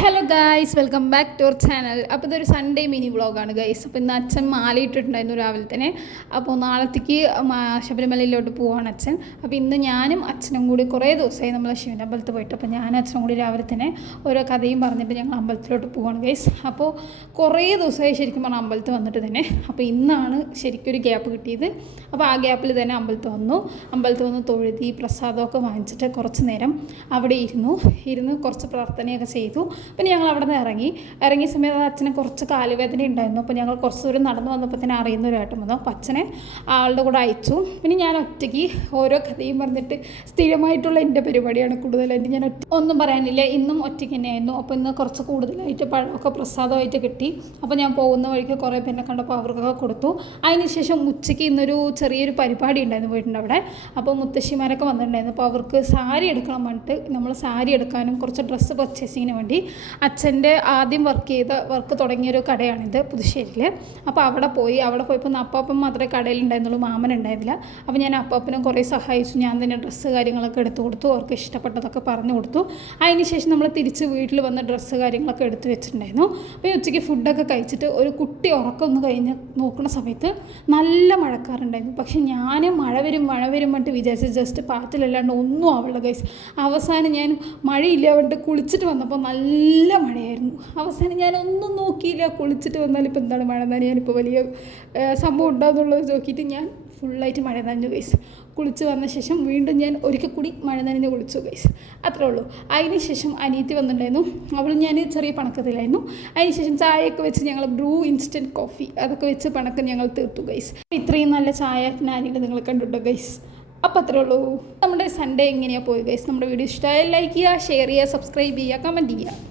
Hello guys, welcome back to our channel. അപ്പോൾ ഇതൊരു Sunday mini വ്ളോഗാണ് ഗൈസ്. അപ്പോൾ ഇന്ന് അച്ഛൻ മാലയിട്ടിട്ടുണ്ടായിരുന്നു രാവിലെ തന്നെ. അപ്പോൾ നാളത്തേക്ക് ശബരിമലയിലോട്ട് പോവാണ് അച്ഛൻ. അപ്പോൾ ഇന്ന് ഞാനും അച്ഛനും കൂടി കുറേ ദിവസമായി നമ്മൾ ശിവൻ്റെ അമ്പലത്തിൽ പോയിട്ട്, അപ്പോൾ ഞാനും അച്ഛനും കൂടി രാവിലെ തന്നെ ഓരോ കഥയും പറഞ്ഞിട്ട് ഞങ്ങൾ അമ്പലത്തിലോട്ട് പോവാണ് ഗൈസ്. അപ്പോൾ കുറേ ദിവസമായി ശരിക്കും പറഞ്ഞാൽ അമ്പലത്തിൽ വന്നിട്ട് തന്നെ. അപ്പോൾ ഇന്നാണ് ശരിക്കും ഒരു ഗ്യാപ്പ് കിട്ടിയത്. അപ്പോൾ ആ ഗ്യാപ്പിൽ തന്നെ അമ്പലത്തിൽ വന്ന് തൊഴുതി പ്രസാദമൊക്കെ വാങ്ങിച്ചിട്ട് കുറച്ച് നേരം അവിടെ ഇരുന്ന് കുറച്ച് പ്രാർത്ഥനയൊക്കെ ചെയ്തു. പിന്നെ ഞങ്ങൾ അവിടെ നിന്ന് ഇറങ്ങിയ സമയത്ത് അച്ഛനെ കുറച്ച് കാലുവേദന ഉണ്ടായിരുന്നു. അപ്പോൾ ഞങ്ങൾ കുറച്ച് ദൂരം നടന്നു വന്നപ്പോൾ തന്നെ അറിയുന്ന ഒരു ഏട്ടൻ വന്നു. അപ്പോൾ അച്ഛനെ ആളുടെ കൂടെ അയച്ചു. പിന്നെ ഞാൻ ഒറ്റയ്ക്ക് ഓരോ കഥയും പറഞ്ഞിട്ട് സ്ഥിരമായിട്ടുള്ള എൻ്റെ പരിപാടിയാണ് കൂടുതലായിട്ട്. ഞാൻ ഒന്നും പറയാനില്ല, ഇന്നും ഒറ്റയ്ക്ക് തന്നെയായിരുന്നു. അപ്പോൾ ഇന്ന് കുറച്ച് കൂടുതലായിട്ട് പഴമൊക്കെ പ്രസാദമായിട്ട് കിട്ടി. അപ്പോൾ ഞാൻ പോകുന്ന വഴിക്ക് കുറേ പേരെ കണ്ടപ്പോൾ അവർക്കൊക്കെ കൊടുത്തു. അതിനുശേഷം ഉച്ചയ്ക്ക് ഇന്നൊരു ചെറിയൊരു പരിപാടി ഉണ്ടായിരുന്നു വീട്ടിൻ്റെ അവിടെ. അപ്പോൾ മുത്തശ്ശിമാരൊക്കെ വന്നിട്ടുണ്ടായിരുന്നു. അപ്പോൾ അവർക്ക് സാരി എടുക്കണം പറഞ്ഞിട്ട് നമ്മൾ സാരി എടുക്കാനും കുറച്ച് ഡ്രസ്സ് പർച്ചേസിങ്ങിന് വേണ്ടി അച്ഛൻ്റെ ആദ്യം വർക്ക് തുടങ്ങിയൊരു കടയാണിത് പുതുശ്ശേരിയിൽ. അപ്പോൾ അവിടെ പോയപ്പോൾ അപ്പാപ്പൻ മാത്രമേ കടയിലുണ്ടായിരുന്നുള്ളൂ, മാമൻ ഉണ്ടായിരുന്നില്ല. അപ്പോൾ ഞാൻ അപ്പാപ്പനും കുറേ സഹായിച്ചു. ഞാൻ തന്നെ ഡ്രസ്സ് കാര്യങ്ങളൊക്കെ എടുത്തു കൊടുത്തു, അവർക്ക് ഇഷ്ടപ്പെട്ടതൊക്കെ പറഞ്ഞു കൊടുത്തു. അതിനുശേഷം നമ്മൾ തിരിച്ച് വീട്ടിൽ വന്ന് ഡ്രസ്സ് കാര്യങ്ങളൊക്കെ എടുത്തു വെച്ചിട്ടുണ്ടായിരുന്നു. അപ്പോൾ ഉച്ചയ്ക്ക് ഫുഡൊക്കെ കഴിച്ചിട്ട് ഒരു കുട്ടി ഉറക്കമൊന്ന് കഴിഞ്ഞ് നോക്കുന്ന സമയത്ത് നല്ല മഴക്കാറുണ്ടായിരുന്നു. പക്ഷേ ഞാൻ മഴ വരും പറഞ്ഞിട്ട് വിചാരിച്ച് ജസ്റ്റ് പാറ്റിലല്ലാണ്ട് ഒന്നും ആവുള്ള ഗൈസ്. അവസാനം ഞാൻ മഴയില്ല പറഞ്ഞിട്ട് കുളിച്ചിട്ട് വന്നപ്പോൾ നല്ല മഴയായിരുന്നു. അവസാനം ഞാനൊന്നും നോക്കിയില്ല, കുളിച്ചിട്ട് വന്നാലിപ്പോൾ എന്താണ് മഴ നനയാനിപ്പോൾ വലിയ സംഭവം ഉണ്ടാകുന്നുള്ളത് നോക്കിയിട്ട് ഞാൻ ഫുള്ളായിട്ട് മഴ നനഞ്ഞു ഗൈസ്. കുളിച്ച് വന്ന ശേഷം വീണ്ടും ഞാൻ ഒരിക്കൽ കൂടി മഴ നനഞ്ഞ് കുളിച്ചു ഗൈസ്. അത്രേ ഉള്ളൂ. അതിന് ശേഷം അനിയത്തി വന്നിട്ടുണ്ടായിരുന്നു. അവൾ ഞാൻ ചെറിയ പണക്കത്തിലായിരുന്നു. അതിന് ശേഷം ചായയൊക്കെ വെച്ച് ഞങ്ങൾ ബ്രൂ ഇൻസ്റ്റൻറ്റ് കോഫി അതൊക്കെ വെച്ച് പണക്കം ഞങ്ങൾ തീർത്തു ഗൈസ്. ഇത്രയും നല്ല ചായ ഞാനിട്ട് നിങ്ങൾ കണ്ടിട്ടോ ഗൈസ്. അപ്പോൾ അത്രേ ഉള്ളൂ. നമ്മുടെ സൺഡേ എങ്ങനെയാണ് പോയി ഗൈസ്. നമ്മുടെ വീഡിയോ ഇഷ്ടമായാൽ ലൈക്ക് ചെയ്യുക, ഷെയർ ചെയ്യുക, സബ്സ്ക്രൈബ് ചെയ്യുക, കമൻറ്റ് ചെയ്യുക.